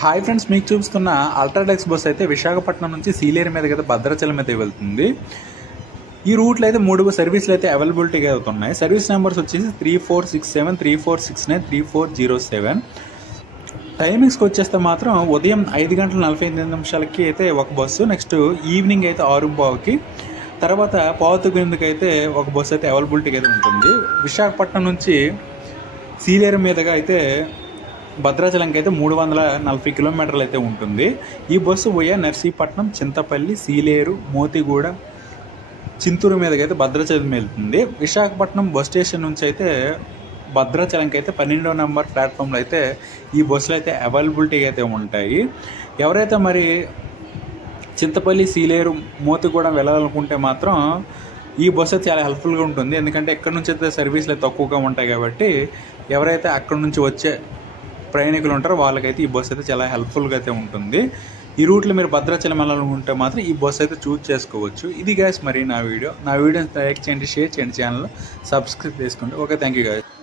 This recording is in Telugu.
హాయ్ ఫ్రెండ్స్, మీకు చూపిస్తున్న అల్ట్రాడెక్స్ బస్ అయితే విశాఖపట్నం నుంచి సీలేరు మీదకి అయితే భద్రాచలం అయితే వెళ్తుంది. ఈ రూట్లో అయితే 3 సర్వీసులు అయితే అవైలబిలిటీగా అవుతున్నాయి. సర్వీస్ నెంబర్స్ వచ్చేసి 3467, 3469, 3407. టైమింగ్స్కి వచ్చేస్తే మాత్రం ఉదయం 5:45 అయితే ఒక బస్సు, నెక్స్ట్ ఈవినింగ్ అయితే 6:15కి, తర్వాత 6:45కి అయితే ఒక బస్సు అయితే అవైలబిలిటీగా అయితే ఉంటుంది. విశాఖపట్నం నుంచి సీలేరు మీదుగా అయితే భద్రాచలంకి అయితే 340 కిలోమీటర్లు అయితే ఉంటుంది. ఈ బస్సు పోయే నర్సీపట్నం, చింతపల్లి, సీలేరు, మోతిగూడ, చింతూరు మీదకి అయితే భద్రాచలం వెళ్తుంది. విశాఖపట్నం బస్ స్టేషన్ నుంచి అయితే భద్రాచలంకి అయితే 12వ నెంబర్ ప్లాట్ఫామ్లో అయితే ఈ బస్సులు అయితే అవైలబిలిటీగా అయితే ఉంటాయి. ఎవరైతే మరి చింతపల్లి, సీలేరు, మోతిగూడ వెళ్ళాలనుకుంటే మాత్రం ఈ బస్సు అయితే చాలా హెల్ప్ఫుల్గా ఉంటుంది. ఎందుకంటే ఎక్కడి నుంచి అయితే సర్వీసులు అయితే తక్కువగా ఉంటాయి కాబట్టి ఎవరైతే అక్కడి నుంచి వచ్చే ప్రయాణికులు ఉంటారో వాళ్ళకైతే ఈ బస్సు అయితే చాలా హెల్ప్ఫుల్గా అయితే ఉంటుంది. ఈ రూట్లో మీరు భద్రాచలం వెళ్ళాలనుకుంటే మాత్రం ఈ బస్సు అయితే చూస్ చేసుకోవచ్చు. ఇది గైస్ మరి నా వీడియో లైక్ చేయండి, షేర్ చేయండి, ఛానల్ సబ్స్క్రైబ్ చేసుకోండి. Okay, thank you guys.